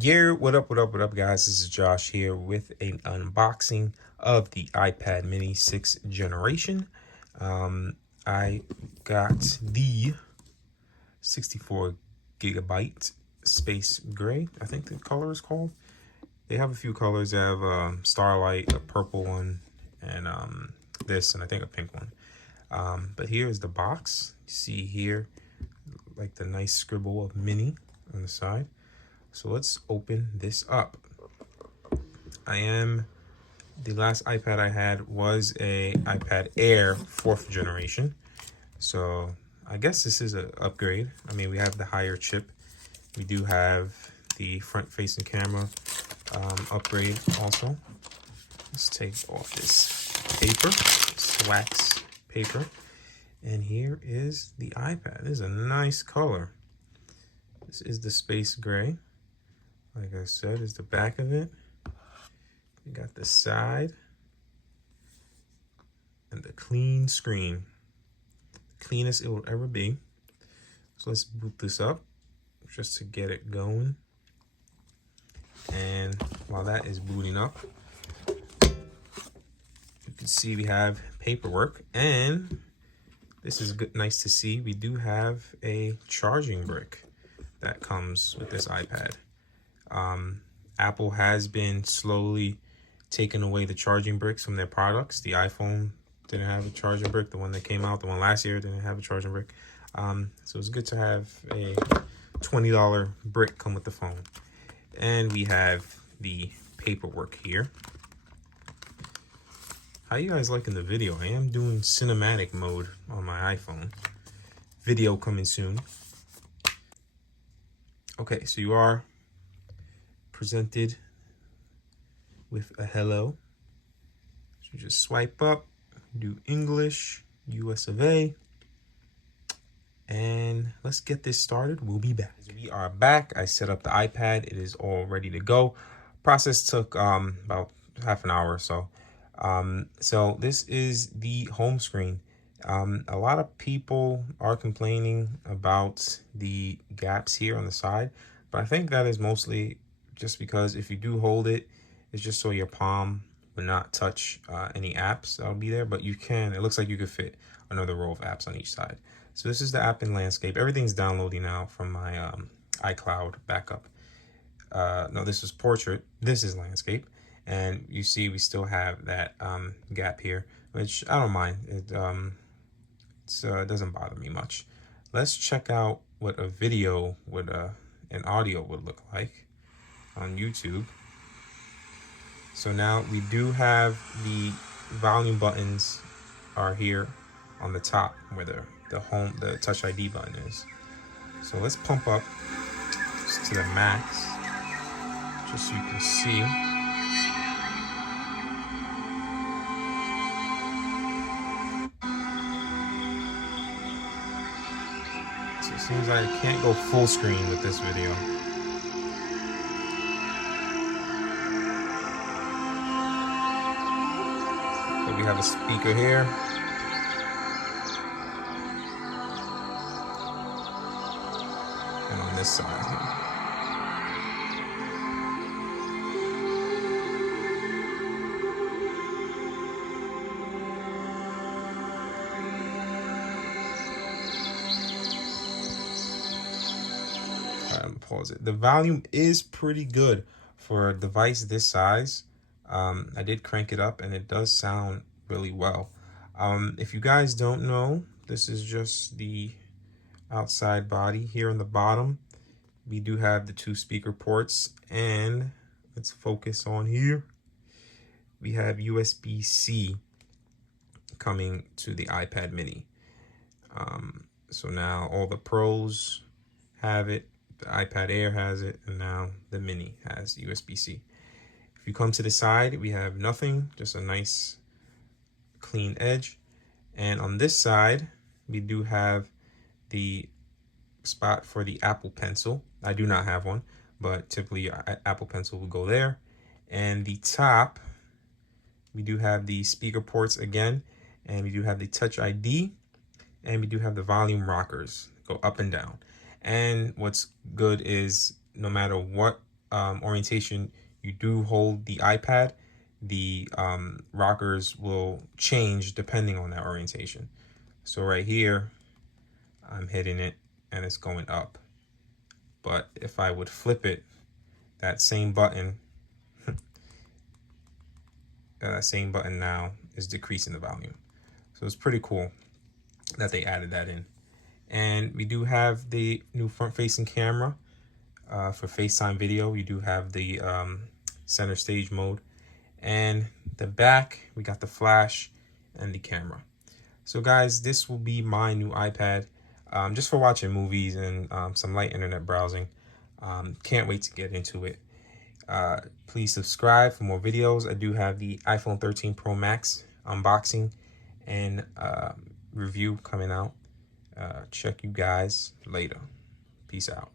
Yeah, what up, guys? This is Josh here with an unboxing of the iPad mini 6th generation. I got the 64 gigabyte space gray, I think the color is called. They have a few colors. They have Starlight, a purple one, and this, and I think a pink one. But here is the box. You see here, like the nice scribble of mini on the side. So let's open this up. The last iPad I had was a iPad Air 4th generation. So I guess this is an upgrade. I mean, we have the higher chip. We do have the front facing camera upgrade also. Let's take off this paper, this wax paper. And here is the iPad. This is a nice color. This is the space gray. Like I said, is the back of it. We got the side and the clean screen. The cleanest it will ever be. So let's boot this up just to get it going. And while that is booting up, you can see we have paperwork, and this is good, nice to see. We do have a charging brick that comes with this iPad. Apple has been slowly taking away the charging bricks from their products. The iPhone didn't have a charging brick. The one that came out, the one last year, didn't have a charging brick. So it's good to have a $20 brick come with the phone. And we have the paperwork here. How you guys liking the video? I am doing cinematic mode on my iPhone. Video coming soon. Okay, so you are presented with a hello. So just swipe up, do English, US of A, and let's get this started. We'll be back. We are back. I set up the iPad. It is all ready to go. Process took about half an hour or so. So this is the home screen. A lot of people are complaining about the gaps here on the side, but I think that is mostly just because if you do hold it, it's just so your palm would not touch any apps that'll be there, but you can, it looks like you could fit another row of apps on each side. So this is the app in landscape. Everything's downloading now from my iCloud backup. No, this was portrait. This is landscape. And you see we still have that gap here, which I don't mind. It doesn't bother me much. Let's check out what a video with an audio would look like on YouTube. So now we do have the volume buttons are here on the top where the Touch ID button is. So let's pump up just to the max, just so you can see. So it seems like I can't go full screen with this video. But we have a speaker here. And on this side here. Pause it. The volume is pretty good for a device this size. I did crank it up and it does sound really well. If you guys don't know, this is just the outside body. Here on the bottom, we do have the 2 speaker ports, and let's focus on here. We have USB-C coming to the iPad mini. So now all the pros have it. The iPad Air has it, and now the mini has USB-C. If you come to the side, we have nothing, just a nice clean edge. And on this side, we do have the spot for the Apple Pencil. I do not have one, but typically Apple Pencil will go there. And the top, we do have the speaker ports again, and we do have the Touch ID, and we do have the volume rockers, go up and down. And what's good is no matter what orientation you do hold the iPad, the rockers will change depending on that orientation. So right here, I'm hitting it and it's going up. But if I would flip it, that same button, now is decreasing the volume. So it's pretty cool that they added that in. And we do have the new front-facing camera for FaceTime video. You do have the center stage mode. And the back, we got the flash and the camera. So guys, this will be my new iPad just for watching movies and some light internet browsing. Can't wait to get into it. Please subscribe for more videos. I do have the iPhone 13 Pro Max unboxing and review coming out. Check you guys later. Peace out.